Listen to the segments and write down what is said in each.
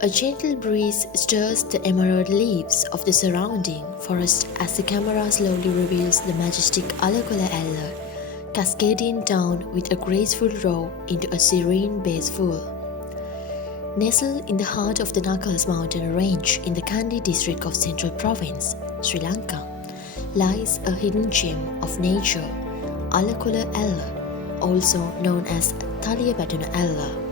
A gentle breeze stirs the emerald leaves of the surrounding forest as the camera slowly reveals the majestic Alakola Ella, cascading down with a graceful roar into a serene baseful. Nestled in the heart of the Nagas mountain range in the Kandy district of Central Province, Sri Lanka, lies a hidden gem of nature, Alakola Ella, also known as 𝙒𝙖𝙩𝙚𝙀 Ella.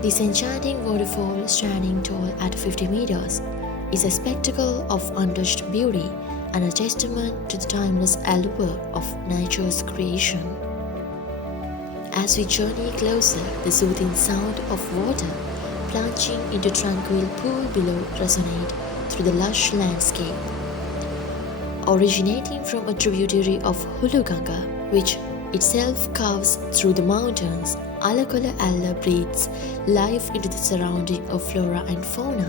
This enchanting waterfall, standing tall at 50 meters, is a spectacle of untouched beauty and a testament to the timeless allure of nature's creation. As we journey closer, the soothing sound of water plunging into tranquil pool below resonates through the lush landscape. Originating from a tributary of 𝙒𝙗𝙗𝙗, which itself carves through the mountains, Alakola Ella breathes life into the surrounding of flora and fauna,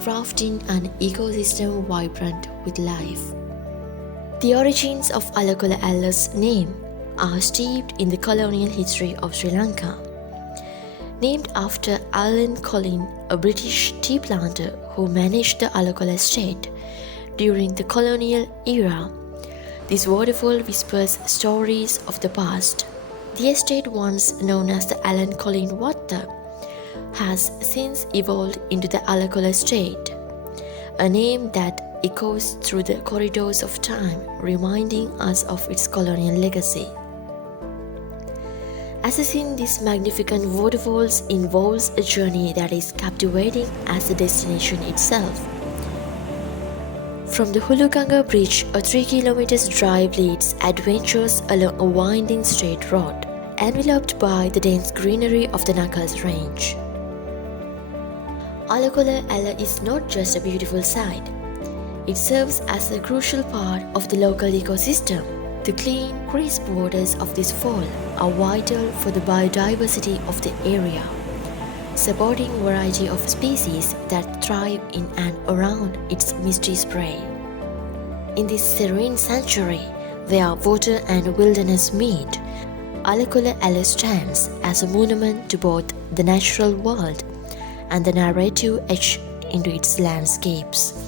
crafting an ecosystem vibrant with life. The origins of Alakola Ella's name are steeped in the colonial history of Sri Lanka. Named after Alakola, a British tea planter who managed the Alakola estate during the colonial era, this waterfall whispers stories of the past. The estate, once known as the Alakola Water, has since evolved into the Alakola estate, a name that echoes through the corridors of time, reminding us of its colonial legacy. Accessing these magnificent waterfalls involves a journey that is captivating as the destination itself. From the 𝙒𝙗𝙗𝙗 Bridge, a 3 km drive leads adventures along a winding straight road, enveloped by the dense greenery of the Nagas range. Alakola Ella is not just a beautiful sight. It serves as a crucial part of the local ecosystem. The clean, crisp waters of this fall are vital for the biodiversity of the area, supporting a variety of species that thrive in and around its misty spray. In this serene sanctuary, where water and wilderness meet, Alakola Ella stands as a monument to both the natural world and the narrative etched into its landscapes.